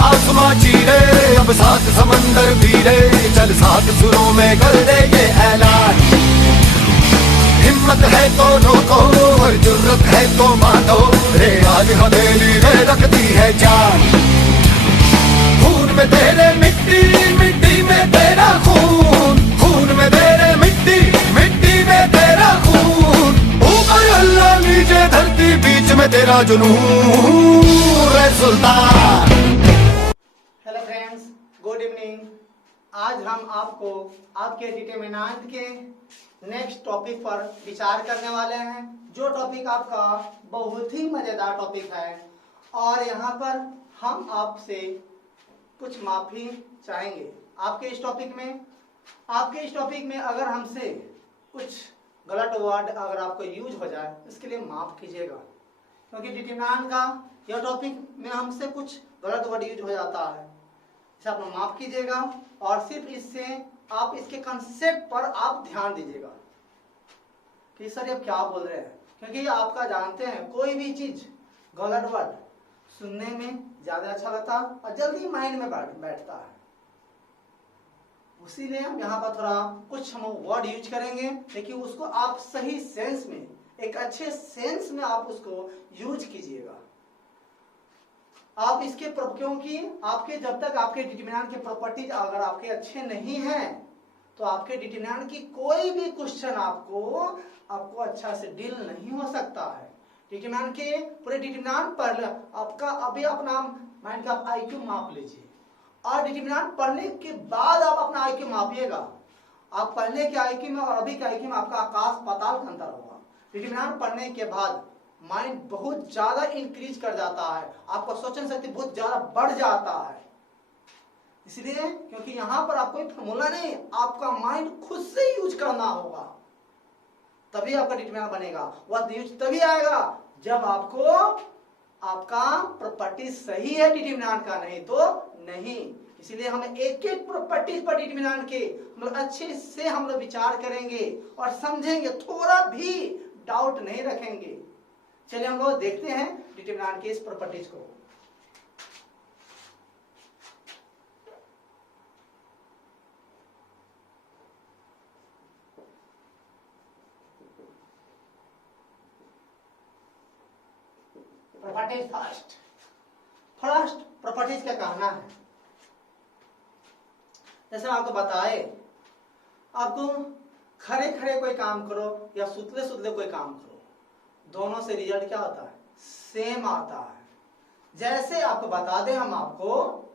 आसमां चीरे अब 7 समंदर पीरे, चल 7 सुरों में कर दे ये ऐलान। हिम्मत है तो रोको और जुर्रत है तो मानो, रे आज हथेली रे रखती है जान। खून में तेरे मिट्टी, मिट्टी में तेरा खून, खून में तेरे मिट्टी, मिट्टी में तेरा खून। ऊपर अल्लाह नीचे धरती बीच में तेरा जुनून रे Sultan. Hello friends, good evening. आज हम आपको आपके डिटरमिनेंट के नेक्स्ट टॉपिक पर विचार करने वाले हैं, जो टॉपिक आपका बहुत ही मजेदार टॉपिक है। और यहाँ पर हम आपसे कुछ माफी चाहेंगे आपके इस टॉपिक में अगर हमसे कुछ गलत वर्ड अगर आपको यूज हो जाए, इसके लिए माफ कीजिएगा, क्योंकि डिटरमिनेंट का यह टॉपिक में हमसे कुछ गलत वर्ड यूज हो जाता है। इसे आप माफ कीजिएगा और सिर्फ इससे आप इसके कंसेप्ट पर आप ध्यान दीजिएगा कि सर ये क्या बोल रहे हैं, क्योंकि आपका जानते हैं कोई भी चीज गलत वर्ड सुनने में ज्यादा अच्छा लगता है और जल्दी माइंड में बैठता है। इसीलिए हम यहाँ पर थोड़ा कुछ हम वर्ड यूज करेंगे, लेकिन उसको आप सही सेंस में, एक अच्छे सेंस में आप उसको यूज कीजिएगा। आप इसके क्योंकि आपके जब तक आपके डिटरमिनेंट के प्रॉपर्टीज अगर आपके अच्छे नहीं हैं, तो आपके डिटरमिनेंट की कोई भी क्वेश्चन आपको अच्छा से डील नहीं हो सकता है। डिटरमिनेंट के पूरे डिटरमिनेंट पर आपका अभी अपना माइंड का आईक्यू माप लीजिए, और डिटरमिनेंट पढ़ने के बाद आप अपना आईक्यू मापिएगा। आप पहले के आईक्यू में और अभी के आईक्यू में आपका आकाश पाताल का अंतर होगा। डिटरमिनेंट पढ़ने के बाद माइंड बहुत ज्यादा इंक्रीज कर जाता है, आपका सोचने शक्ति बहुत ज्यादा बढ़ जाता है। इसलिए क्योंकि यहाँ पर आपको फॉर्मूला नहीं, आपका माइंड खुद से यूज करना होगा, तभी आपका डिटरमिनेंट बनेगा। वह यूज तभी आएगा जब आपका प्रॉपर्टी सही है डिटरमिनेंट का, नहीं तो नहीं। इसलिए हम एक एक प्रॉपर्टी पर डिटरमिनेंट के हम लोग अच्छे से हम लोग विचार करेंगे और समझेंगे, थोड़ा भी डाउट नहीं रखेंगे। चलिए हम लोग देखते हैं डिटरमिनेंट के इस प्रॉपर्टीज को। प्रॉपर्टीज फर्स्ट प्रॉपर्टीज क्या कहना है, जैसे आपको बताए, आपको खड़े खड़े कोई काम करो या सुतले सुतले कोई काम करो, दोनों से रिजल्ट क्या होता है, सेम आता है। जैसे आपको बता दें हम आपको,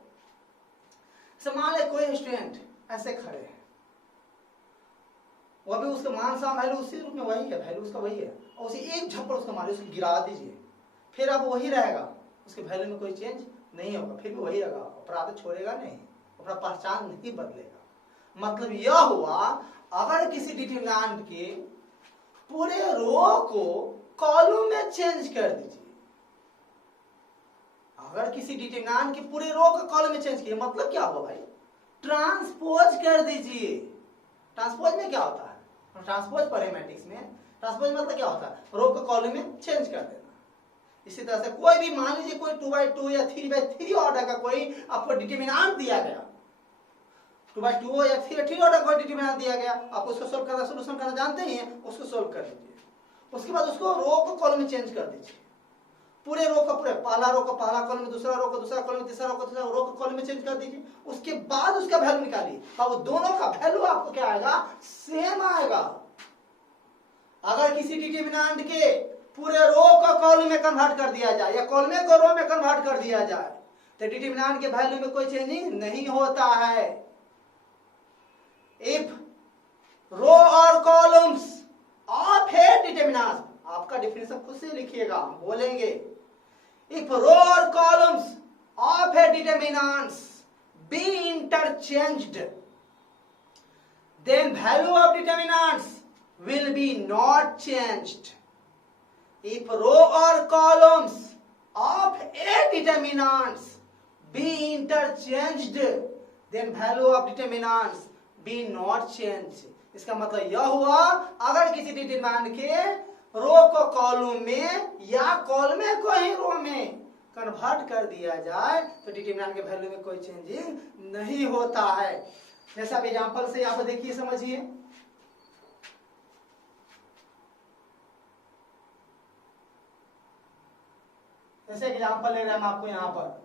मान ले कोई स्टूडेंट ऐसे खड़े हैं, वो भी उसका मान सा वैल्यू उसी रूप में वही है, वैल्यू उसका वही है, और उसी एक झप्पड़ उसको मारे, उसको गिरा दीजिए, फिर अब वही रहेगा, उसके वैल्यू में कोई चेंज नहीं होगा, फिर भी वही रहेगा, अपराध छोड़ेगा नहीं, अपना पहचान नहीं बदलेगा। मतलब यह हुआ, अगर किसी डिटरमिनेंट के पूरे रो को कॉलम में चेंज कर दीजिए, अगर किसी डिटरमिनेंट के पूरे रो को कॉलम में चेंज किए, मतलब क्या हुआ भाई, ट्रांसपोज कर दीजिए। ट्रांसपोज में क्या होता है, ट्रांसपोज मैथमेटिक्स में ट्रांसपोज मतलब क्या होता है, रो को कॉलम में चेंज कर देना। इसी तरह से कोई भी मान लीजिए कोई 2x2 या 3x3 ऑर्डर का कोई आपको डिटरमिनेंट दिया गया, 2x2 या 3x3 ऑर्डर का डिटरमिनेंट दिया गया, आप उसको सोल्व करना, सोल्यूशन करना जानते ही हैं, उसको सोल्व कर लीजिए। उसके बाद उसको रो को कॉलम में चेंज कर दीजिए, पूरे रो को पूरे पहला रो को पहला कॉलम में, दूसरा रो को दूसरा कॉलम में, तीसरा रो को तीसरा रो को कॉलम में चेंज कर दीजिए। उसके बाद उसका वैल्यू निकालिए, और दोनों का वैल्यू आपको क्या आएगा, सेम आएगा। अगर किसी डिटरमिनेंट के पूरे रो को कॉलम में कन्वर्ट कर दिया जाए या कॉलम को रो में कन्वर्ट कर दिया जाए, तो डिटरमिनेंट के वैल्यू में कोई चेंजिंग नहीं होता है। इफ रो और कॉलम्स ऑफ ए डिटरमिनेंट, आपका डेफिनेशन खुद से लिखिएगा, बोलेंगे इफ रो और columns of a determinants be interchanged, then value of determinants will be not changed. If row or columns of a determinants be interchanged, then value of determinants be not changed. इसका मतलब यह हुआ, अगर किसी determinant के रो को column में या कॉलम को ही रो में कन्वर्ट कर दिया जाए तो डिटरमिनेंट के वैल्यू में कोई चेंजिंग नहीं होता है। जैसे आप एग्जांपल से यहाँ पर देखिए, समझिए। जैसे एग्जांपल ले रहे हैं हम आपको, यहाँ पर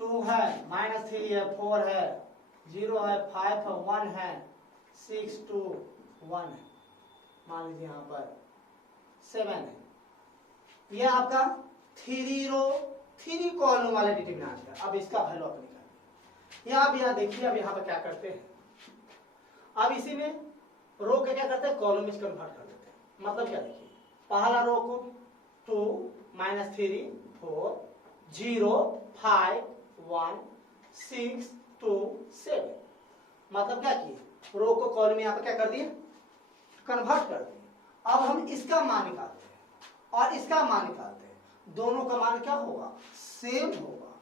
2 है, -3 है, 4 है, 0 है, 5 है, 1 है, 6 2 1 है, मान लीजिए यहाँ पर 7 है। यह आपका 3 रो 3 कॉलम वाले डिटरमिनेंट है। अब इसका वैल्यू आप निकालिए। या आप यहाँ देखिए, अब यहाँ पर क्या करते हैं, अब इसी में रो के क्या करते हैं, कॉलम में कन्वर्ट कर देते हैं। मतलब क्या, देखिए पहला रो को 2 -3 4 0 5 1 6 2 7, मतलब क्या किए, रो को कॉलम में यहाँ पर क्या कर दिए, कन्वर्ट कर दिए। अब हम इसका मान निकालते हैं और इसका मान निकालते हैं, दोनों का मान क्या होगा, सेम होगा।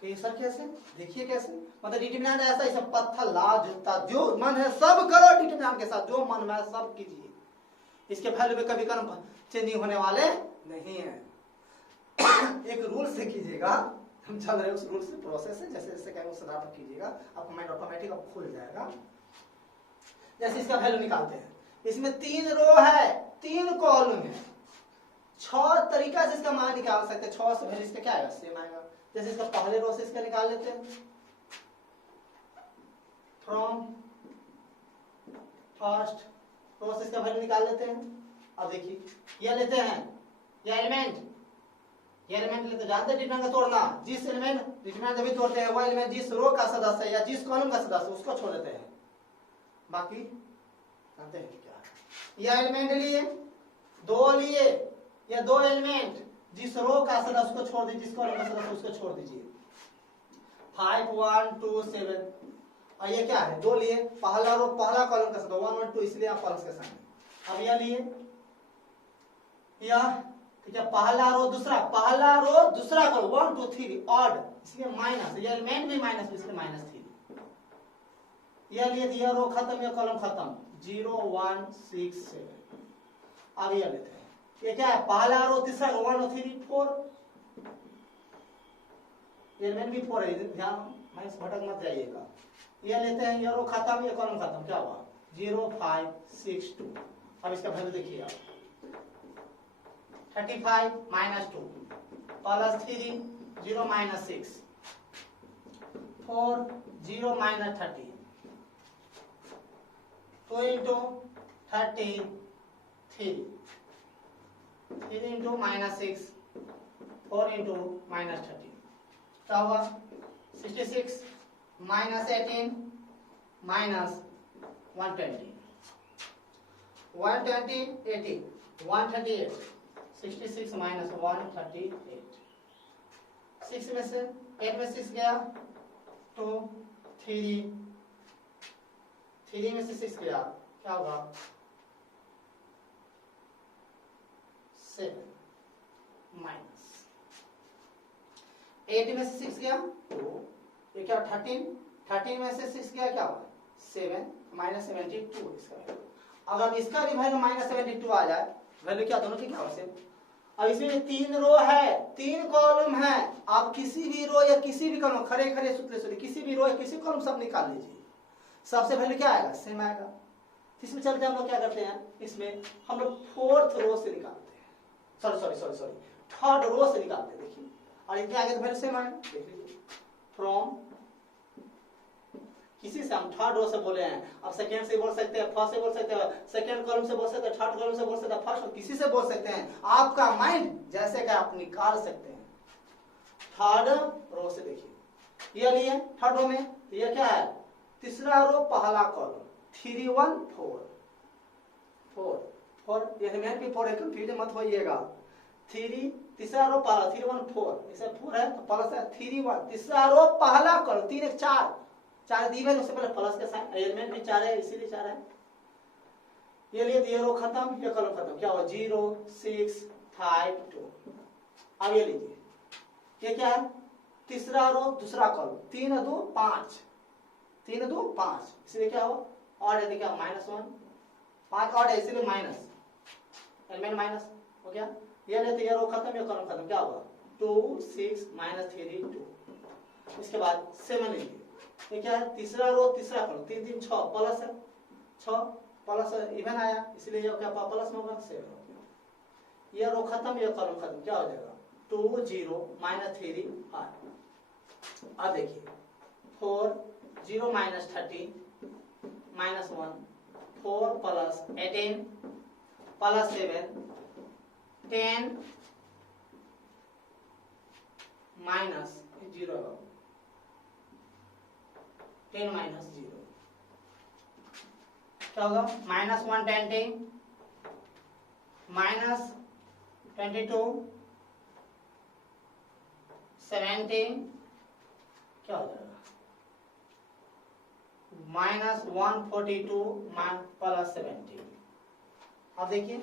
तो ये सर कैसे, देखिए कैसे, मतलब डिटरमिनेंट ऐसा ही सब पत्थर ला जूता जो मन है सब करो डिटरमिनेंट के साथ, जो मन में है सब कीजिए। इसके वैल्यू में कभी चेंजिंग होने वाले नहीं है। एक रूल से कीजिएगा, हम चल रहे हैं उस रूल से, प्रोसेस है, जैसे जैसे कहेंगे उस आधार पर कीजिएगा, आपका माइंड ऑटोमेटिक अब खुल जाएगा। जैसे इसका वैल्यू निकालते हैं, इसमें 3 रो है, 3 कॉलम है, 6 तरीका से इसका मान निकाल सकते हैं। 6 से वैल्यू इसका क्या आएगा, सेम आएगा। जैसे इसका पहले रो से इसका निकाल लेते हैं, फ्रॉम फर्स्ट रो से इसका वैल्यू निकाल लेते हैं। अब देखिए ये लेते हैं, ये एलिमेंट लेते, जानते हैं डिटरमिनेंट का तोड़ना, जिस एलिमेंट डिटरमिनेंट जब भी तोड़ते हैं वो एलिमेंट जिस रो का सदस्य है या जिस कॉलम का सदस्य उसको छोड़ देते हैं, बाकी जानते हैं क्या। ये एलिमेंट लिए, 2 लिए, या 2 एलिमेंट जिस रो का सदस्य उसको छोड़ दीजिए, जिस कॉलम का सदस्य उसको छोड़ दीजिए। 5 1 2 7, और ये क्या है, 2 लिए, पहला रो पहला कॉलम का सदस्य 1 1 2, इसलिए आप प्लस के सामने। अब यह लिए, यह ठीक है, पहला रो दूसरा कॉलम 1 2 3 ऑड, इसलिए माइनस, ये एलिमेंट भी माइनस, इसलिए -3। यह लिए, यह रो खत्म, यह कॉलम खत्म, 0 1 6 7। अब यह लेते हैं, ये क्या है, पहला रो तीसरा 1 3 4, एलिमेंट भी 4 है, ध्यान माइनस भटक मत जाइएगा। ये लेते हैं, ये रो खत्म, ये कॉलम खत्म, क्या हुआ 0 5 6 2। अब इसका वैल्यू देखिए आप, 35 -2 प्लस 3 0 -6 4 0 -30 2 into 13 3 into -6 4 into -30, क्या हुआ 66 -18 -120 120 80 138 66 -138, 6 में से 8 में 6 गया 2 3 3 में से 6 गया, क्या होगा 7 माइनस 8 में से 6 गया 2, ये क्या 13 में से 6 गया, क्या होगा 7 -72 इसका। अगर इसका भी वैल्यू -72 आ जाए, वैल्यू क्या दोनों की क्या हो सेम। अब इसमें 3 रो है, 3 कॉलम है, आप किसी भी रो या किसी भी कॉलम, खड़े खड़े सुतले सुतले, किसी भी रो या किसी कॉलम सब निकाल लीजिए, सबसे वैल्यू क्या आएगा, सेम आएगा। इसमें चलते हम लोग क्या करते हैं, इसमें हम लोग 4th रो से निकालते हैं, सॉरी 3rd रो से निकालते हैं, देखिए, और इतने आगे तो वैल्यू सेम आएगा, देख लीजिए। फ्रॉम किसी से हम 3rd रो से बोले हैं, अब सेकेंड से बोल सकते हैं, फर्स्ट से बोल सकते हैं, सेकेंड कॉलम से बोल सकते हैं, 3rd कॉलम से बोल सकते हैं, फर्स्ट किसी से बोल सकते हैं, आपका माइंड जैसे का आप निकाल सकते हैं। 3rd रो से देखिए, ये लिए 3rd रो में, ये क्या है, तीसरा रो पहला कॉलम 3 1 4 4, एलिमेंट भी 4 है, कंफ्यूजन मत होइएगा। 3 तीसरा रो पहला 3 1 4, इसे 4 है तो प्लस है 3 1, तीसरा रो पहला कॉलम 3 1 4 दी है, उससे पहले प्लस के साइन, एलिमेंट भी 4 है इसीलिए 4 है। ये लिए, ये रो खत्म, ये कॉलम खत्म, क्या हुआ 0 6 5 2। अब ये लीजिए, ये क्या है, तीसरा रो दूसरा कॉलम 3 2 5 3 2 5, इसलिए क्या हो और यदि क्या -1 5 और है, इसलिए माइनस, एलिमेंट माइनस हो गया। ये लेते ये रो खत्म या कॉलम खत्म, क्या होगा 2 6 माइनस 3 2। इसके बाद 7 लेंगे, ये क्या है तीसरा रो तीसरा कॉलम, 3 3 6 प्लस है 6 प्लस इवन आया इसलिए ये क्या प्लस में होगा 7। ये रो खत्म ये कॉलम खत्म, क्या हो जाएगा 2 0 माइनस 3 8। अब देखिए 4 0 minus 13 minus 1 4 plus 18 plus 7 10 minus 0 10 minus 0 क्या होगा माइनस 120 माइनस 22 17 क्या हो जाएगा माइनस 142 प्लस 17। अब देखिए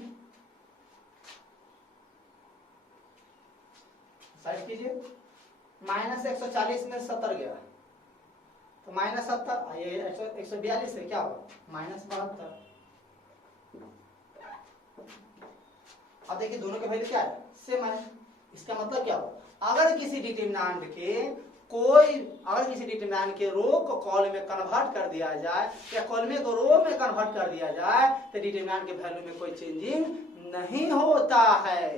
साइड कीजिए, माइनस 140 में 70 गया तो माइनस 70, ये 142 है क्या होगा माइनस 72। अब देखिए दोनों के वैल्यू क्या है सेम है। इसका मतलब क्या होगा अगर किसी डिटरमिनेंट के रो को कॉलम में कन्वर्ट कर दिया जाए या कॉलम को रो में कन्वर्ट कर दिया जाए तो डिटरमिनेंट के वैल्यू में कोई चेंजिंग नहीं होता है।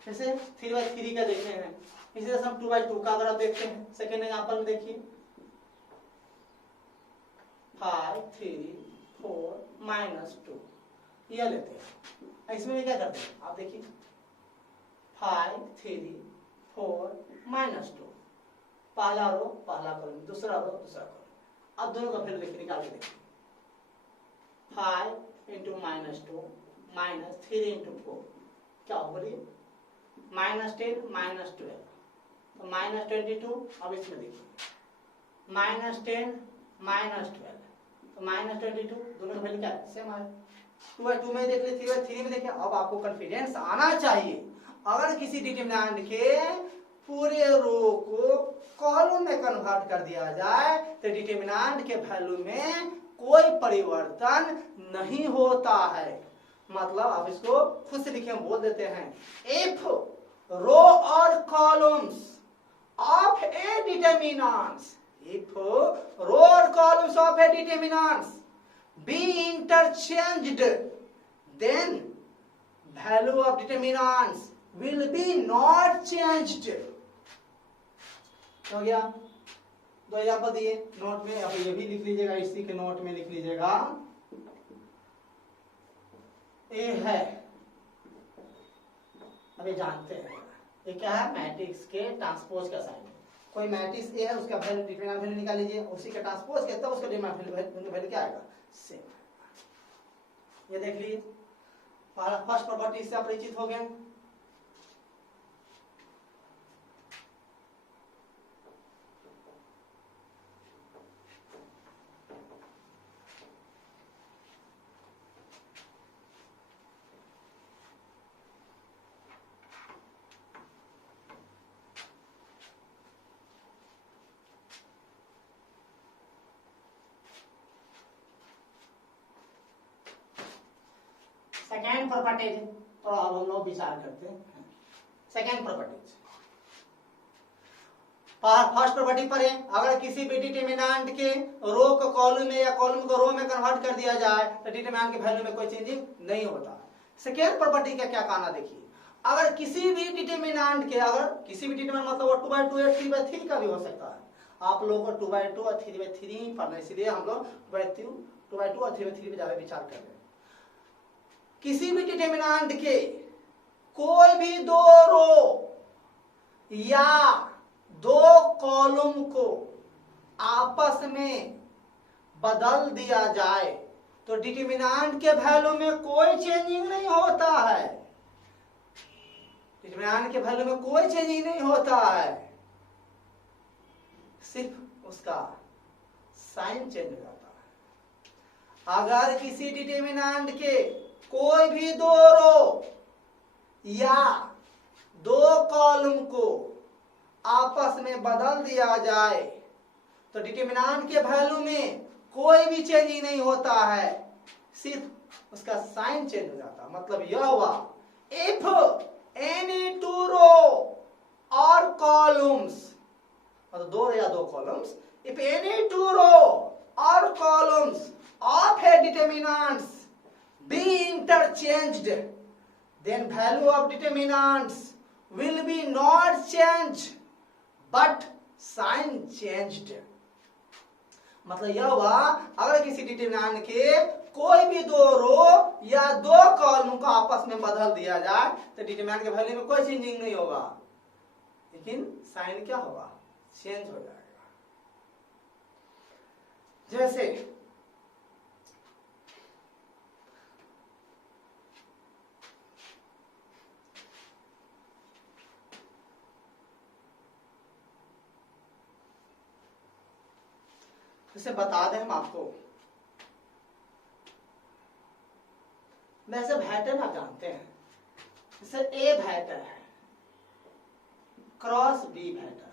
जैसे 3/3 का देखते हैं, इसी तरह हम 2/2 का अगर आप देखते हैं सेकेंड एग्जांपल में देखिए 5 3 4 माइनस 2 यह लेते हैं। इसमें भी क्या करते हैं आप देखिए 5 3 4 माइनस 2, पहला रो पहला कॉलम दूसरा रो दूसरा कॉलम। अब दोनों का वैल्यू देखिए निकाल के देखिए 5 इंटू माइनस 2 माइनस 3 इंटू 4 क्या हो बोलिए माइनस 10 माइनस 12 तो माइनस 22। अब इसमें देखिए माइनस 10 माइनस 12 तो माइनस 22, दोनों का वैल्यू क्या है सेम है। 2/2 में देख लीजिए 3/3 में देखिए। अब आपको कॉन्फिडेंस आना चाहिए अगर किसी डिटरमिनेंट के पूरे रो को कॉलम में कन्वर्ट कर दिया जाए तो डिटरमिनेंट के वैल्यू में कोई परिवर्तन नहीं होता है। मतलब आप इसको खुद से लिखे हम बोल देते हैं इफ रो और columns of a determinants, if row और columns of a determinants be interchanged then value of determinants will be not changed। हो गया दो एग्जांपल दिए नोट में, अब ये भी लिख लीजिएगा इसी के नोट में लिख लीजिएगा। ए है अभी जानते हैं ये क्या है मैट्रिक्स के ट्रांसपोज का साइन। कोई मैट्रिक्स ए है उसका वैल्यू डिटरमिनेंट वैल्यू निकाल लीजिए, उसी के ट्रांसपोज के तब उसका डिटरमिनेंट वैल्यू क्या आएगा सेम। ये देख लीजिए फर्स्ट प्रॉपर्टी से आप परिचित हो गए। सेकेंड प्रॉपर्टी तो अब हम लोग विचार करते हैं। सेकेंड प्रॉपर्टी फर्स्ट प्रॉपर्टी पर है अगर किसी भी डिटरमिनेंट के रो को कॉलम में या कॉलम को रो में कन्वर्ट कर दिया जाए तो डिटरमिनेंट के वैल्यू में कोई चेंजिंग नहीं होता। सेकेंड प्रॉपर्टी का क्या कहना देखिए अगर किसी भी डिटरमिनेंट के अगर किसी भी डिटरमिनेंट मतलब 2/2 या 3/3 का भी हो सकता है। आप लोगों को 2/2 और 3/3 ही पढ़ना इसलिए हम लोग 2/2 और 3/3 पे ज्यादा विचार कर रहे हैं। किसी भी डिटरमिनेंट के कोई भी दो रो या दो कॉलम को आपस में बदल दिया जाए तो डिटरमिनेंट के वैल्यू में कोई चेंजिंग नहीं होता है। डिटरमिनेंट के वैल्यू में कोई चेंजिंग नहीं होता है, सिर्फ उसका साइन चेंज हो जाता है। अगर किसी डिटरमिनेंट के कोई भी दो रो या दो कॉलम को आपस में बदल दिया जाए तो डिटरमिनेंट के वैल्यू में कोई भी चेंजिंग नहीं होता है, सिर्फ उसका साइन चेंज हो जाता है। मतलब यह हुआ if any two row or columns, मतलब दो या दो columns, if any two row or columns of a determinants be interchanged, then value of determinants will be not changed but sign changed. मतलब यह हुआ अगर किसी डिटरमिनेंट के कोई भी दो रो या दो कॉलम को आपस में बदल दिया जाए तो डिटरमिनेंट के वैल्यू में कोई चेंजिंग नहीं होगा, लेकिन साइन क्या होगा, चेंज हो जाएगा। जैसे इसे बता दें हम आपको, वैसे पैटर्न आप जानते हैं, जैसे ए पैटर्न है क्रॉस बी पैटर्न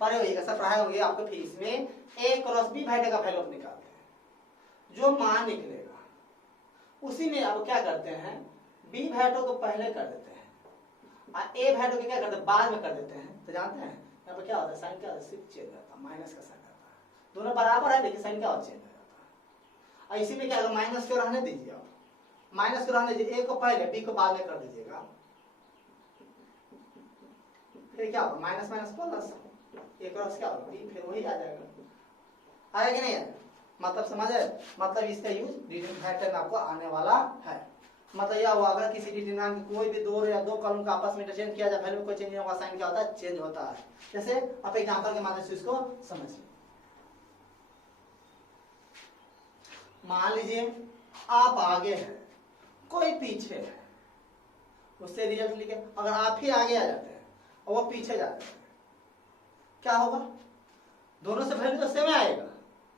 पढ़े होइएगा, सब पढ़ाए होंगे आपको फीस में। ए क्रॉस बी पैटर्न का वैल्यू निकालते हैं, जो मान निकलेगा उसी में अब क्या करते हैं, बी वैल्यू को पहले कर देते हैं और ए वैल्यू को क्या करते हैं, बाद में कर देते हैं। तो जानते हैं यहाँ पर क्या होता है, साइन क्या होता है, सिर्फ चेंज होता है, माइनस का साइन आता है, दोनों बराबर है लेकिन साइन क्या होता है, चेंज हो जाता है। और इसी में क्या होगा, माइनस को रहने दीजिए, आप माइनस को रहने दीजिए, ए को पहले बी को बाद में कर दीजिएगा, फिर क्या होगा, माइनस माइनस प्लस, ए क्रॉस क्या होगा बी, फिर वही आ जाएगा। आएगा कि नहीं है, मतलब समझ है, मतलब इसका यूज डिटरमिनेंट पैटर्न आपको आने वाला है। मतलब यह हुआ अगर किसी डिटरमिनेंट कोई भी दो या दो कॉलम का आपस में इंटरचेंज किया जाए, वैल्यू में कोई चेंज नहीं होगा, साइन क्या होता है, चेंज होता है। जैसे आप एग्जांपल के माध्यम से इसको समझिए। मान लीजिए आप आगे हैं, कोई पीछे है, उससे रिजल्ट लिखे, अगर आप ही आगे आ जाते हैं और वो पीछे जाते हैं, क्या होगा, दोनों से वैल्यू तो सेम आएगा,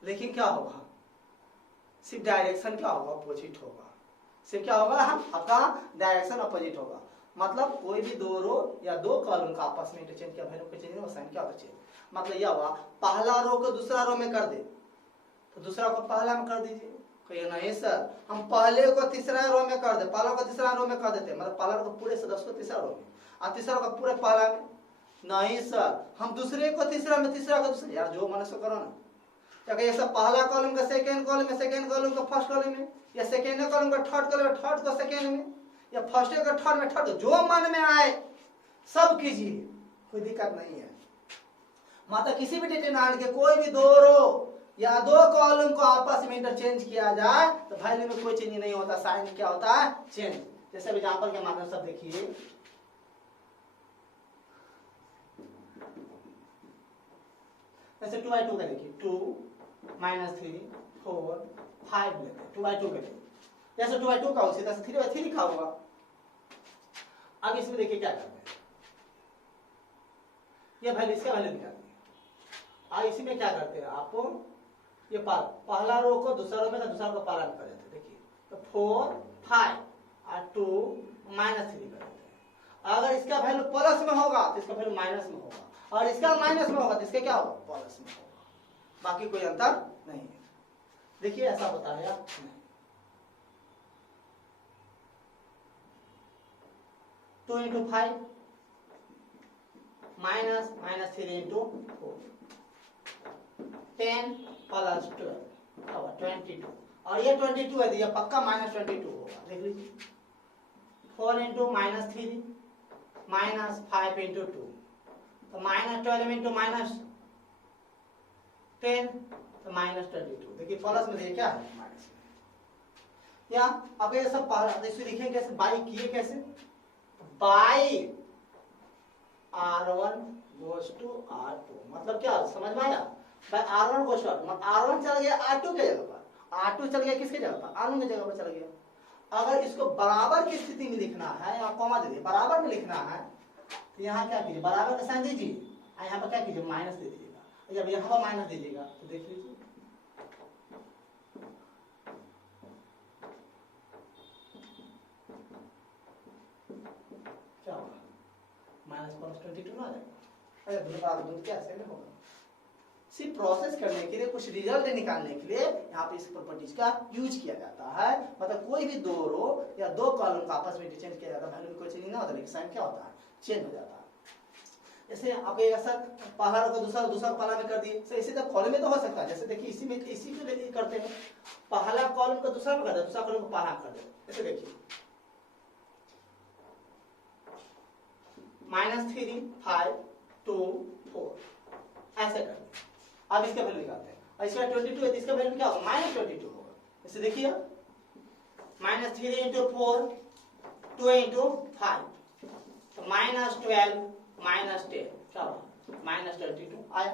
लेकिन क्या होगा, सिर्फ डायरेक्शन क्या होगा, अपोजिट होगा। सिर्फ क्या होगा, आपका डायरेक्शन अपोजिट होगा। मतलब कोई भी दो रो या दो कॉलम का आपस में इंटरचेंज किया, वैल्यू को चेंज नहीं, साइन क्या होगा, चेंज। मतलब यह हुआ पहला रो को दूसरा रो में कर दे तो दूसरा को पहला में कर दीजिए, कहिए नहीं सर हम पहले को तीसरा रो में कर दे, पहला को तीसरा रो में कर देते, मतलब पहला को पूरे सदस्य को तीसरा रो में और तीसरा को पूरे पहला में। नहीं सर हम दूसरे को तीसरा में, तीसरा को दूसरा, यार जो मन सो करो ना, क्या कहिए सब पहला कॉलम का सेकंड कॉलम में, सेकंड कॉलम का फर्स्ट कॉलम में, या सेकंड कॉलम का थर्ड कॉलम में, थर्ड को सेकंड में, या फर्स्ट का थर्ड में, थर्ड जो मन में आए सब कीजिए, कोई दिक्कत नहीं है। मतलब किसी भी डिटरमिनेंट के कोई भी दो रो या दो कॉलम को आपस में इंटरचेंज किया जाए तो वैल्यू में कोई चेंज नहीं होता, साइन क्या होता है, चेंज। जैसे एग्जांपल के माध्यम से देखिए, जैसे 2/2 का देखिए, 2 -3 4 5 लेते हैं, 2/2 के लिए जैसे 2/2 का उसी तरह से 3/3 लिखा होगा। अब इसमें देखिए क्या करते हैं, ये वैल्यू इसका वैल्यू निकालते हैं और इसी में क्या करते हैं, आपको ये पहला रो को दूसरा रो में, दूसरा को पहला में कर देते हैं। देखिए तो 4 5 और 2 -3 कर देते हैं। अगर इसका वैल्यू प्लस में होगा तो इसका वैल्यू माइनस में होगा, और इसका माइनस में होगा तो इसका क्या होगा, प्लस में होगा, बाकी कोई अंतर नहीं है। देखिए ऐसा होता है या नहीं, 2 × 5 -3 × 4 10 + 12 होगा 22, और ये 22 है तो ये पक्का -22 होगा। देख लीजिए 4 × -3 -5 × 2 तो -12 × -10 तो -22। देखिए प्लस में देखिए क्या है, माइनस में। या अब ये सब इसे लिखेंगे कैसे, बाई किए कैसे, by R1 goes to R2, मतलब क्या समझ में आया, by R1 goes to R2, R1 चल गया R2 के जगह पर, R2 चल गया किसके जगह पर, R1 की जगह पर चल गया। अगर इसको बराबर की स्थिति में लिखना है, यहाँ कॉमा दे दिए, बराबर में लिखना है तो यहाँ क्या कीजिए, बराबर का साइन दीजिए और यहाँ पर क्या कीजिए, माइनस दे दीजिएगा। जब यहाँ पर माइनस दीजिएगा तो देख लीजिए क्या होगा, -22 ना आ जाएगा। अरे दोनों बराबर, दोनों क्या ऐसे में होगा, सिर्फ प्रोसेस करने के लिए, कुछ रिजल्ट निकालने के लिए यहाँ पे इस प्रॉपर्टीज का यूज किया जाता है। मतलब कोई भी दो रो या दो कॉलम का आपस में इंटरचेंज किया जाता है, वैल्यू में कोई चेंज नहीं होता, लेकिन साइन क्या होता है, चेंज हो जाता है। जैसे आप ये सर पहला रो को दूसरा पहला में कर दिए, सर इसी तरह कॉलम में तो हो सकता है। जैसे देखिए इसी में इसी को करते हैं, पहला कॉलम को दूसरा में कर दे, दूसरा कॉलम को पहला कर दे। ऐसे देखिए -3 5 2 4 ऐसे कर। अब इसका वैल्यू निकालते हैं, और इसका 22 है तो इसका वैल्यू क्या होगा, -22 होगा। इसे देखिए -3 × 4 2 × 5 तो -12 -10 क्या होगा, -22 आया।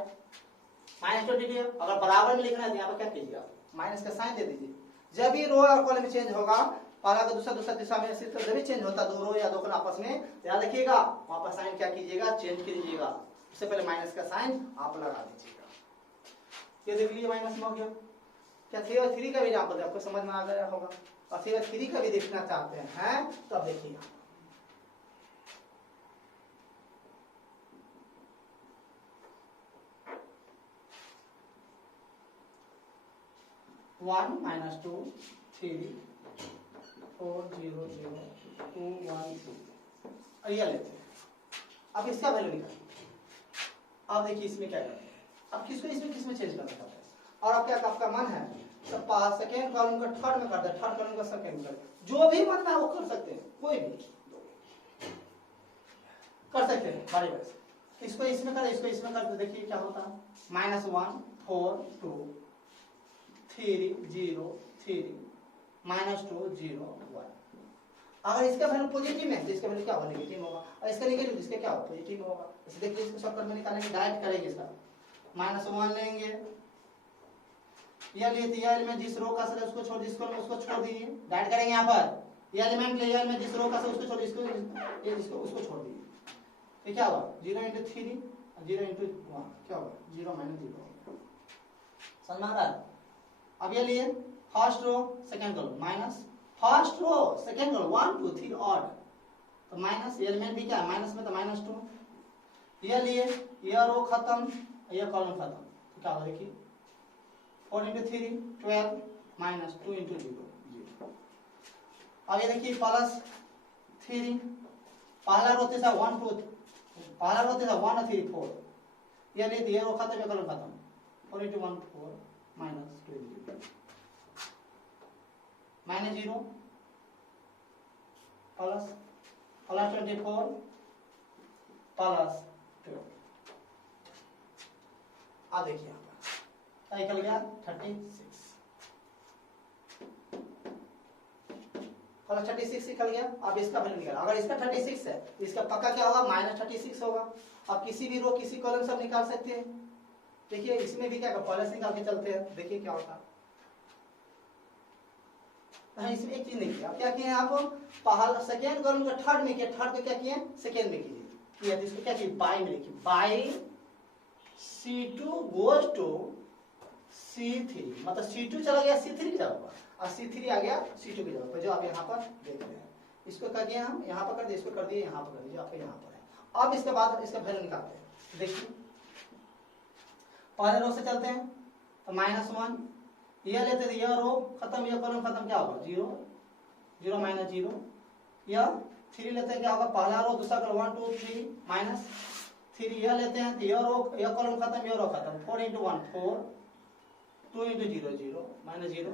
-22 अगर बराबर में लिखना है तो यहाँ पर क्या कीजिए आप माइनस का साइन दे दीजिए। जब भी रो और कॉलम चेंज होगा, पहला का दूसरा दिशा में, इसी तरह जब भी चेंज होता दो रो या दो कॉलम आपस में, याद रखिएगा वहां पर साइन क्या कीजिएगा, चेंज कीजिएगा। उससे पहले माइनस का साइन आप लगा दीजिएगा। ये देख लीजिए माइनस में हो गया। क्या 3/3 का भी यहाँ पर आपको समझ में आ गया होगा, और 3/3 का भी देखना चाहते हैं तो अब देखिए 1 -2 3 4 0 0 2 1 2 ये लेते हैं। अब इसका वैल्यू निकालिए। अब देखिए इसमें क्या करते हैं, अब किसको इसमें किसमें चेंज करना चाहते हैं, और अब क्या आपका मन है तो सेकेंड कॉलम को थर्ड में कर दे, थर्ड कॉलम को सेकेंड में कर दे, जो भी मन है वो कर सकते हैं, कोई भी कर सकते हैं बारी बारी से। इसको इसमें कर, इसको इसमें कर, तो देखिए क्या होता है, -1 4 2 3 0 3 -2 0 1। अगर इसका वैल्यू पॉजिटिव है तो इसका वैल्यू क्या होगा, नेगेटिव होगा, और इसका नेगेटिव इसका क्या होगा, पॉजिटिव होगा। इसे देखिए इसको शॉर्टकट में निकालेंगे, डायरेक्ट करेंगे इसका -1 लेंगे, यह लेते ये एलिमेंट जिस रो का सर उसको छोड़, जिसको उसको छोड़ दीजिए, डायरेक्ट करेंगे यहाँ पर। ये एलिमेंट ले, ये एलिमेंट जिस रो का सर उसको छोड़, इसको उसको छोड़ दीजिए। ये क्या होगा 0 × 3 0 × 1 क्या होगा 0 - 0। समझ में आ रहा है। अब ये लिए first row second column minus, first row second column 1 2 3 odd, तो माइनस, एलिमेंट भी क्या है माइनस में, तो -2। ये लिए ये रो खत्म, ये कॉलम खत्म, तो क्या होगा देखिए 4 × 3 12 -2 × 0 0। अब ये देखिए +3, पहला रो तीसरा 1 2, पहला रो तीसरा 1 और 3 4, ये लिए ये रो खत्म, ये कॉलम खत्म, 4 × 1 4 -2 0 -0 प्लस +24 +12। अब देखिए यहाँ पर क्या निकल गया 36 +36 निकल गया। अब इसका वैल्यू निकाला, अगर इसका 36 है तो इसका पक्का क्या होगा -36 होगा। अब किसी भी रो किसी कॉलम सब निकाल सकते हैं। देखिए इसमें भी क्या पहले से निकाल के चलते हैं, देखिए क्या होता है। इसमें एक चीज नहीं किया, क्या किए आप पहला सेकेंड कॉलम को थर्ड में किया, थर्ड को क्या किए सेकेंड में किए, इसको क्या किए बाई में लिखिए, by C2 goes to C3, मतलब C2 चला गया C3 की जगह पर, और C3 आ गया C2 की जगह पर, जो आप यहाँ पर देख रहे हैं। इसको कर दिए हम यहाँ पर कर दिए, इसको कर दिए यहाँ पर कर दिए, आपके यहाँ पर है। अब इसके बाद इसका वैल्यू निकालते हैं। देखिए पहले रो से चलते हैं, तो -1 यह लेते थे, यह रो खत्म, यह कॉलम खत्म, क्या होगा 0 0 -0। यह 3 लेते हैं, क्या होगा पहला रो दूसरा कॉलम 1 2 3 -3, यह लेते हैं तो यह रो यह कॉलम खत्म, यह रो खत्म, 4 × 1 4 2 × 0 0 -0।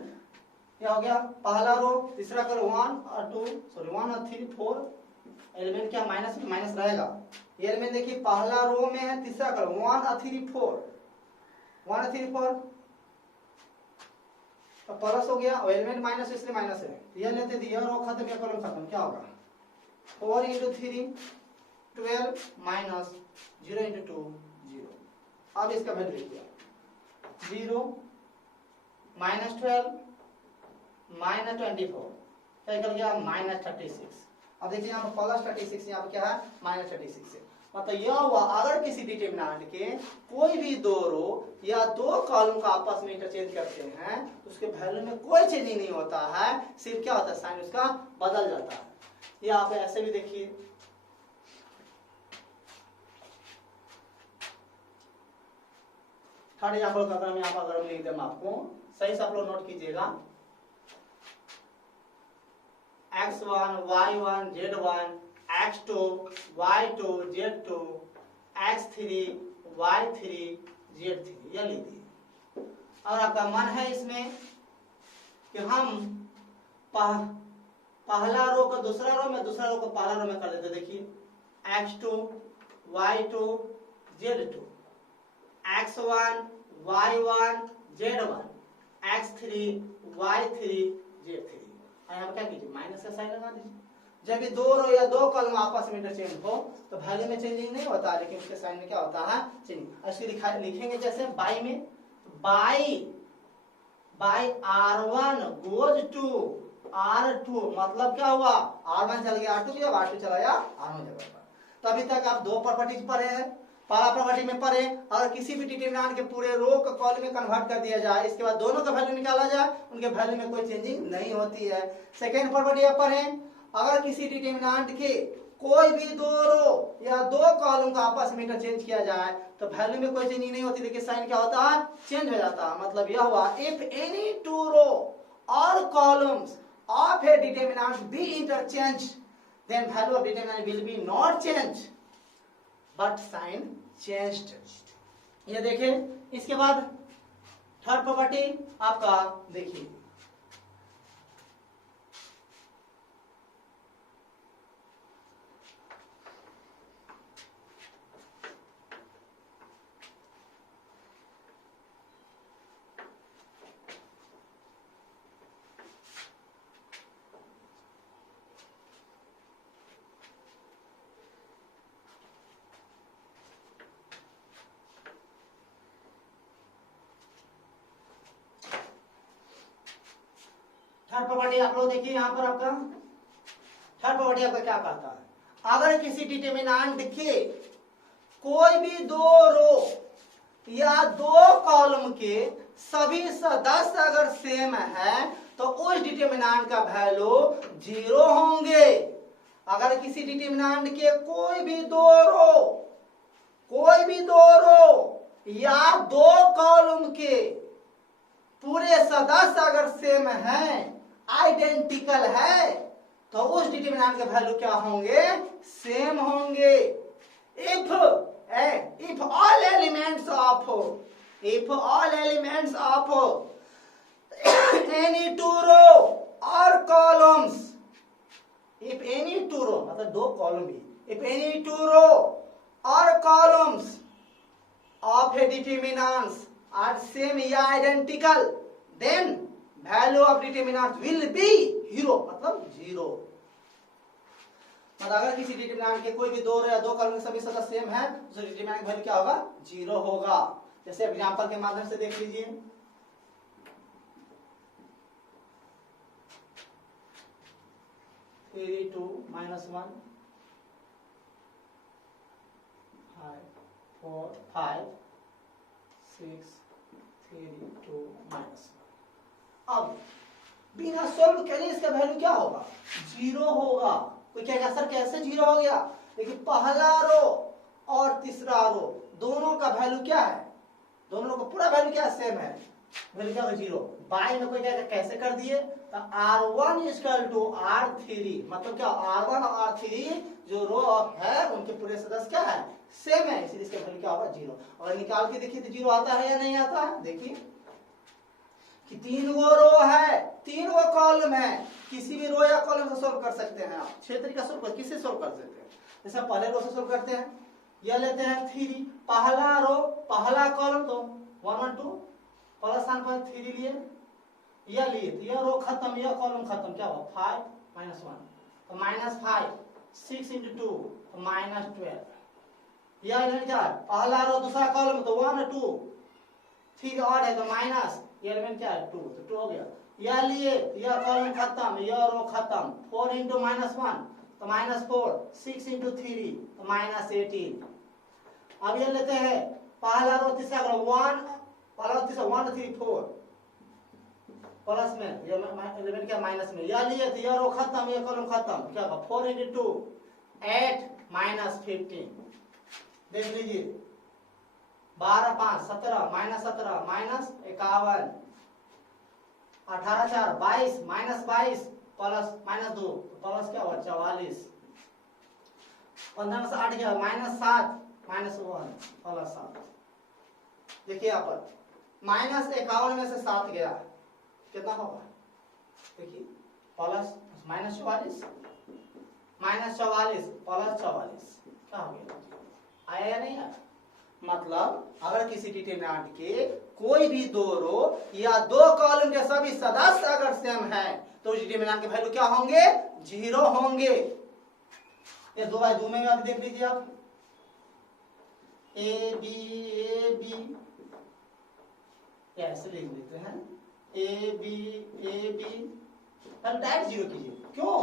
यह हो गया पहला रो तीसरा कॉलम 1 और 2 सॉरी 1 और 3 4, एलिमेंट क्या माइनस में माइनस रहेगा। ये एलिमेंट देखिए पहला रो में है, तीसरा कॉलम 1 और 3 4 1 और 3 4, तो प्लस हो गया, और एलिमेंट माइनस इसलिए माइनस है। यह लेते थे, यह रो खत्म, यह कॉलम खत्म, क्या होगा 4 × 3 12 -0 × 2 0। अब इसका वैल्यू लिखिए 0 -12 -24 क्या निकल गया -36। अब देखिए यहाँ पर +36, यहाँ पर क्या है -36 है। मतलब यह हुआ अगर किसी डिटरमिनेंट के कोई भी दो रो या दो कॉलम का आपस में इंटरचेंज करते हैं तो उसके वैल्यू में कोई चेंजिंग नहीं होता है, सिर्फ क्या होता है साइन उसका बदल जाता है। ये आप ऐसे भी देखिए, थर्ड एग्जाम्पल का अगर हम यहाँ पर अगर हम लिख दें आपको सही से आप लोग नोट कीजिएगा, x1 y1 z1 x2 y2 z2 x3 y3 z3 यह लिख दिए। और आपका मन है इसमें कि हम पहला रो को दूसरा रो में, दूसरा रो को पहला रो में कर देते। देखिए x2 y2 z2 x1 y1 z1 x3 y3 z3। यहाँ पर क्या कीजिए, माइनस का साइन लगा दीजिए। जब भी दो रो या दो कॉलम आपस में इंटरचेंज हो तो वैल्यू में चेंजिंग नहीं होता, लेकिन उसके साइन में क्या होता है, चेंजिंग। इसको लिखेंगे जैसे बाई में, by r1 goes to r2, मतलब क्या हुआ, r1 चल गया r2 गया, r2 चला गया r1 जगह पर। तो अभी तक आप दो प्रॉपर्टीज पढ़े हैं। पहला प्रॉपर्टी में पढ़े, अगर किसी भी डिटरमिनेंट के पूरे रो को कॉलम में कन्वर्ट कर दिया जाए, इसके बाद दोनों का वैल्यू निकाला जाए, उनके वैल्यू में कोई चेंजिंग नहीं होती है। सेकेंड प्रॉपर्टी आप पढ़े, अगर किसी डिटरमिनेंट के कोई भी दो रो या दो कॉलम का आपस में इंटरचेंज किया जाए तो वैल्यू में कोई चेंजिंग नहीं होती, लेकिन साइन क्या होता है, चेंज हो जाता है। मतलब यह हुआ, इफ एनी टू रो और columns of a determinant be interchange, then value of determinant will be not change but sign changed. ये देखें। इसके बाद थर्ड प्रॉपर्टी आपका देखिए, थर्ड प्रॉपर्टी आप लोग देखिए, यहाँ पर आपका थर्ड प्रॉपर्टी आपका क्या कहता है, अगर किसी डिटरमिनेंट के कोई भी दो रो या दो कॉलम के सभी सदस्य अगर सेम है तो उस डिटरमिनेंट का वैल्यू 0 होंगे। अगर किसी डिटरमिनेंट के कोई भी दो रो या दो कॉलम के पूरे सदस्य अगर सेम है, आइडेंटिकल है, तो उस डिटरमिनेंट के वैल्यू क्या होंगे, सेम होंगे। If all elements of any two row or columns, if any two row मतलब दो कॉलम भी, if any two row or columns of a determinants are same या identical, then value of determinant will be 0, मतलब 0। मतलब अगर किसी determinant के कोई भी दो रो या दो कॉलम के सभी सदस्य सेम है तो डिटरमिनेंट वैल्यू क्या होगा, 0 होगा। जैसे एग्जांपल के माध्यम से देख लीजिए, थ्री टू माइनस 1 4 5 6 3 2 माइनस 1। अब बिना सोल्व करे इसका वैल्यू क्या होगा, 0 होगा। कोई कहेगा सर कैसे 0 हो गया, देखिए पहला रो और तीसरा रो दोनों का वैल्यू क्या है, दोनों का पूरा वैल्यू क्या सेम है, वैल्यू क्या होगा 0। बाई में कोई कहेगा कैसे कर दिए, तो R1 इक्वल टू R3, मतलब क्या R1 और R3 जो रो है उनके पूरे सदस्य क्या है, सेम है, इसलिए इसका वैल्यू क्या होगा 0। और निकाल के देखिए तो 0 आता है या नहीं आता है। देखिए कि 3 गो रो है, 3 गो कॉलम है, किसी भी रो या कॉलम से सोल्व कर सकते हैं आप। 6 तरीका सोल्व कर, किससे सोल्व कर सकते हैं, जैसे पहले रो से सोल्व करते हैं, यह लेते हैं 3, पहला रो पहला कॉलम तो 1 1 2 प्लस स्थान पर 3 लिए, यह लिए तो यह रो खत्म, यह कॉलम खत्म, क्या हुआ 5 माइनस 1 तो माइनस 5, 6 into 2 तो माइनस 12। यह एलिमेंट क्या है, पहला रो दूसरा कॉलम तो 1 2 3 ऑड है तो माइनस, ये एलिमेंट क्या है 2 तो 2 हो गया। यह लिए यह कॉलम खत्म, यह रो खत्म, 4 into माइनस 1 तो माइनस 4, 6 into 3 तो माइनस 18। अब ये लेते हैं पहला रो तीसरा रो 1, पहला रो तीसरा 1 3 4 प्लस में, ये एलिमेंट क्या माइनस में, यह लिए तो यह रो खत्म, यह कॉलम खत्म, क्या होगा 4 into 2 8 माइनस 15। देख लीजिए 12 5 17 -17 -51, 18 4 22 -22 प्लस -2 प्लस क्या हुआ 44, 15 से 8 गया -7 -1 प्लस 7। देखिए यहाँ पर -51 में से 7 गया कितना होगा, देखिए प्लस -44 -44 प्लस 44 क्या हो गया, आया या नहीं आया। मतलब अगर किसी डिटरमिनेंट के कोई भी दो रो या दो कॉलम के सभी सदस्य अगर सेम है तो डिटरमिनेंट के वैल्यू क्या होंगे, 0 होंगे। ये 2/2 में आप देख लीजिए आप, ए बी ऐसे लिख देते हैं, ए बी डायरेक्ट 0 कीजिए, क्यों,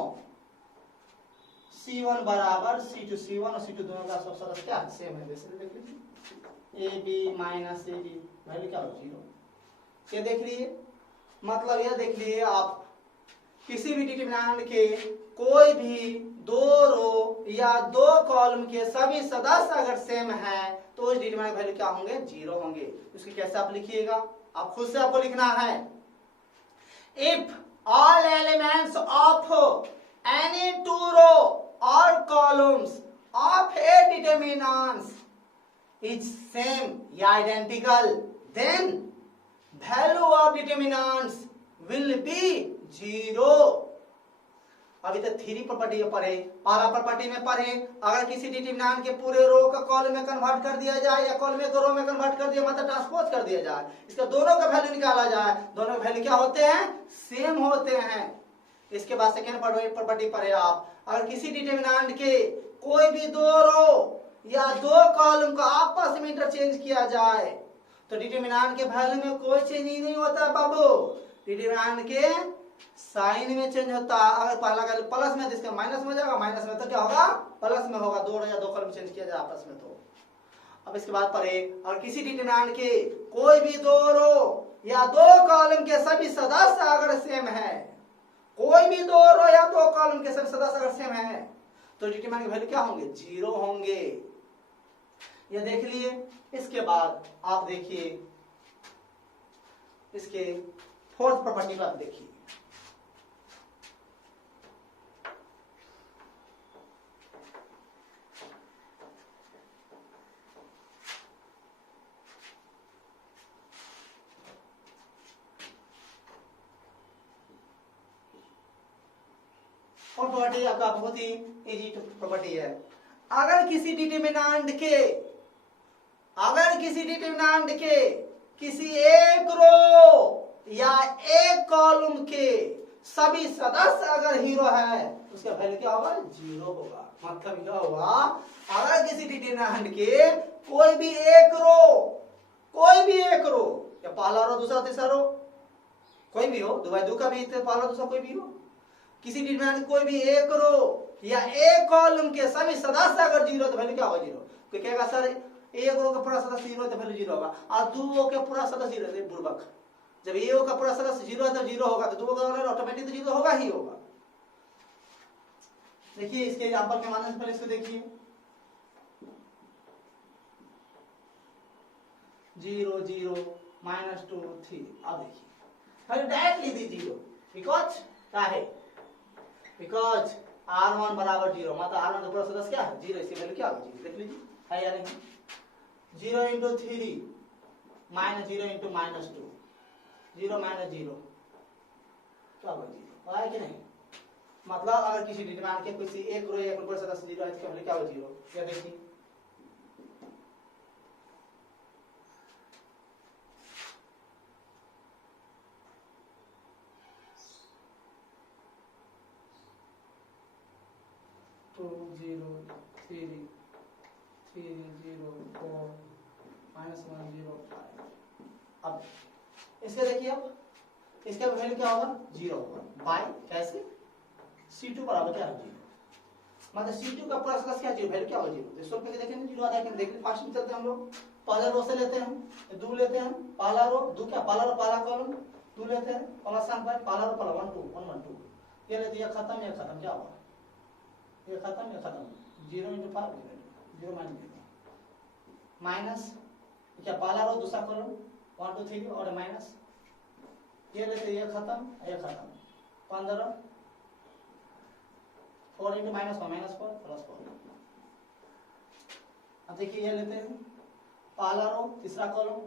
C1 बराबर C2 और C2 दोनों का सब सदस्य क्या सेम है, वैसे देख लीजिए AB माइनस AB वैल्यू क्या हो 0। ये देख लिए, मतलब ये देख लिए आप किसी भी डिटरमिनेंट के कोई भी दो रो या दो कॉलम के सभी सदस्य अगर सेम है तो उस डिटरमिनेंट वैल्यू क्या होंगे, 0 होंगे। उसकी कैसे आप लिखिएगा, आप खुद से आपको लिखना है, if all elements of any two row or columns of a determinants is same या identical, then value of determinants will be 0। अभी तक थ्री प्रॉपर्टी पढ़े, पहला प्रॉपर्टी में पढ़े अगर किसी डिटरमिनेंट के पूरे रो का कॉलम में कन्वर्ट कर दिया जाए या कॉलम को रो में कन्वर्ट कर दिया मतलब ट्रांसपोज कर दिया जाए, इसका दोनों का वैल्यू निकाला जाए, दोनों के वैल्यू क्या होते हैं, सेम होते हैं। इसके बाद सेकेंड प्रॉपर्टी पढ़े आप, अगर किसी डिटरमिनेंट के कोई भी दो रो या दो कॉलम को आपस में इंटरचेंज किया जाए तो डिटरमिनेंट के वैल्यू में कोई चेंज ही नहीं होता बाबू, डिटरमिनेंट के साइन में चेंज होता है। अगर पहला का प्लस में तो इसका माइनस में हो जाएगा, माइनस में तो क्या होगा, प्लस में होगा, दो रो या दो कॉलम चेंज किया जाए आपस में तो। अब इसके बाद पढ़े, और किसी डिटरमिनेंट के कोई भी दो रो या दो कॉलम के सभी सदस्य अगर सेम है, कोई भी दो रो या दो कॉलम के सभी सदस्य अगर सेम है तो डिटरमिनेंट के वैल्यू क्या होंगे, 0 होंगे। ये देख लिए। इसके बाद आप देखिए इसके फोर्थ प्रॉपर्टी को आप देखिए, और प्रॉपर्टी आपका बहुत ही इजी प्रॉपर्टी है। अगर किसी डिटरमिनेंट के किसी एक रो या एक कॉलम के सभी सदस्य अगर हीरो है उसका वैल्यू क्या होगा, 0 होगा। मतलब क्या हुआ, अगर किसी डिटरमिनेंट के कोई भी एक रो या पहला रो दूसरा तीसरा रो कोई भी हो, 2/2 का भी पहला दूसरा कोई भी हो, किसी डिटरमिनेंट कोई भी एक रो या एक कॉलम के सभी सदस्य अगर 0 तो वैल्यू क्या होगा, 0। कोई कहेगा सर एक रो का पूरा सदस्य 0 है तो वैल्यू 0 होगा, और दो रो का पूरा सदस्य 0 है, बुर्बक। जब एक रो का पूरा सदस्य 0 है तो 0 होगा, तो दो का ऑटोमेटिक 0 होगा ही होगा। देखिए इसके एग्जांपल के माध्यम से पहले इसको देखिए, 0 0 -2 3। अब देखिए फिर डायरेक्टली दी 0 बिकॉज क्या है, बिकॉज R1 बराबर 0, मतलब R1 का पूरा सदस्य क्या है, 0। इसकी वैल्यू क्या होगी, 0। देख लीजिए है या नहीं, 0 × 3 -0 × -2 0 - 0 क्या होगा, 0 है कि नहीं। मतलब अगर किसी डिटरमिनेंट के किसी एक रो या एक पूरा सदस्य 0 है इसका वैल्यू क्या होगा, 0। क्या देखिए -2 0 3 3 0 4 -1 0 5। अब इसके देखिए, अब इसका वैल्यू क्या होगा, 0 होगा। बाय कैसे, C2 बराबर क्या है, 0। मतलब C2 का पूरा सदस्य क्या 0, वैल्यू क्या होगा, 0। तो करके देखेंगे 0 आ जाएगा। देखिए फास्ट में चलते हैं हम लोग, पहला रो से लेते हैं, 2 लेते हैं, पहला रो 2 क्या, पहला रो पहला कॉलम 2 लेते हैं, प्लस पहला रो पहला 1 2 1 1 2 ये लेते हैं, खत्म, ये खत्म, क्या होगा, ये खत्म, 0 × 5 0 -0 माइनस क्या पहला रो दूसरा कॉलम 1 2 3 और माइनस, ये लेते ये खत्म 15 4 इंटू -4 +4। अब देखिए ये लेते हैं पहला रो तीसरा कॉलम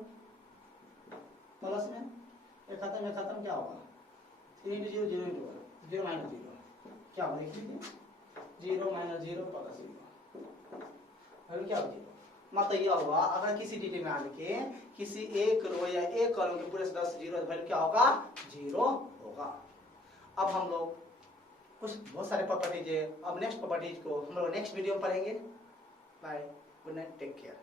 प्लस में, ये खत्म क्या होगा 3 इंटू 0 0 इंटू 0 -0 क्या होगा देखिए 0 - 0 +0 वैल्यू क्या होगी। मतलब यह होगा अगर किसी डिटरमिनेंट के किसी एक रो या एक कॉलम के पूरे 10 जीरो वैल्यू क्या होगा 0 होगा। अब हम लोग कुछ बहुत सारे प्रॉपर्टीज है, अब नेक्स्ट प्रॉपर्टीज को हम लोग नेक्स्ट वीडियो में पढ़ेंगे। Bye, good night, take care.